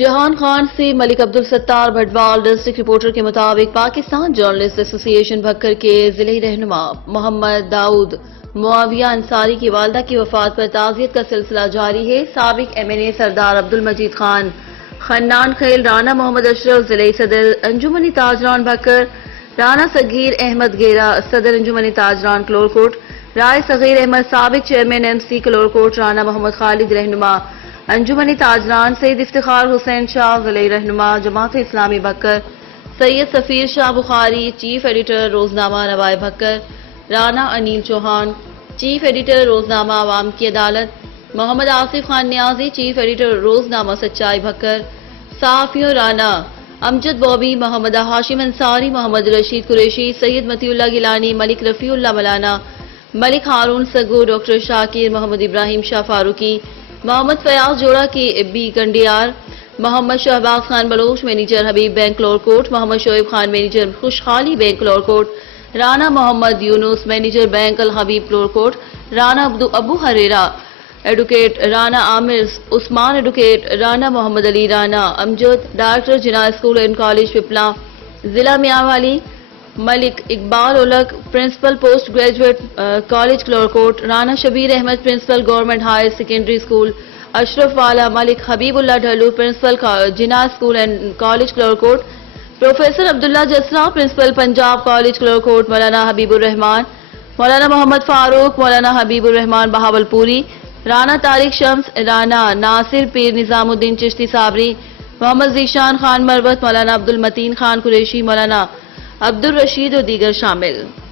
جہان خان سے ملک Abdul Sattar بھٹوال district reporter کے مطابق پاکستان جرنلسٹ ایسوسی ایشن بھکر کے ضلعی رہنما محمد داؤد معاویہ انصاری کی والدہ کی وفات پر تعزیت کا سلسلہ جاری ہے۔ سابق ایم این اے سردار عبدالمجید خان خنان خیل، رانا محمد اشرف ضلعی صدر انجمن تاجران بھکر، رانا صغیر احمد گیرا صدر انجمن تاجران کلورکوٹ، رائے صغیر احمد سابق chairman M C Kallurkot, Rana Muhammad Khalid رہنما انجمن تاجران، سید افتخار حسین شاہ ضلعی رہنما جماعت اسلامی بھکر، سید سفیر شاہ بخاری چیف ایڈیٹر روزنامہ نوائے بھکر، رانا انیل چوہان چیف ایڈیٹر روزنامہ عوام کی عدالت، محمد آصف خان نیازی چیف ایڈیٹر روزنامہ سچائی بھکر، صحافیوں رانا امجد بوبی، محمد ہاشم انصاری، محمد رشید قریشی، سید متی اللہ گیلانی، ملک رفیع اللہ مولانا، ملک ہارون سگو، ڈاکٹر شاکر، محمد ابراہیم شاہ فاروقی، محمد فیاض جوڑا کی بی Kundian, Muhammad Shahbaz Khan Baloch manager Habib bank Kallurkot, Muhammad Shoaib Khan manager Khushhali bank Kallurkot, Rana Muhammad Younis manager bank Alhabib Kallurkot, Rana Abu Huraira advocate, Rana Aamir Usman advocate, Rana Muhammad Ali Rana Amjad director Jinnah school and college Pipla ضلع Mianwali, Malik Iqbal Aulakh principal post graduate college Kallurkot, Rana Shabbir Ahmed principal government higher secondary school Ashraf Wala, Malik Habib Ullah Dhallu principal Jinnah school and college Kallurkot, professor Abdullah Jasra principal Punjab college Kallurkot, Maulana Habib الرحمان، مولانا محمد فاروق، مولانا حبیب الرحمان بہاولپوری، رانا طارق شمس، رانا ناصر پیر نظام الدین چشتی صابری، محمد ذیشان خان مروت، مولانا عبدالمتین خان قریشی، مولانا عبدالرشید و دیگر شامل۔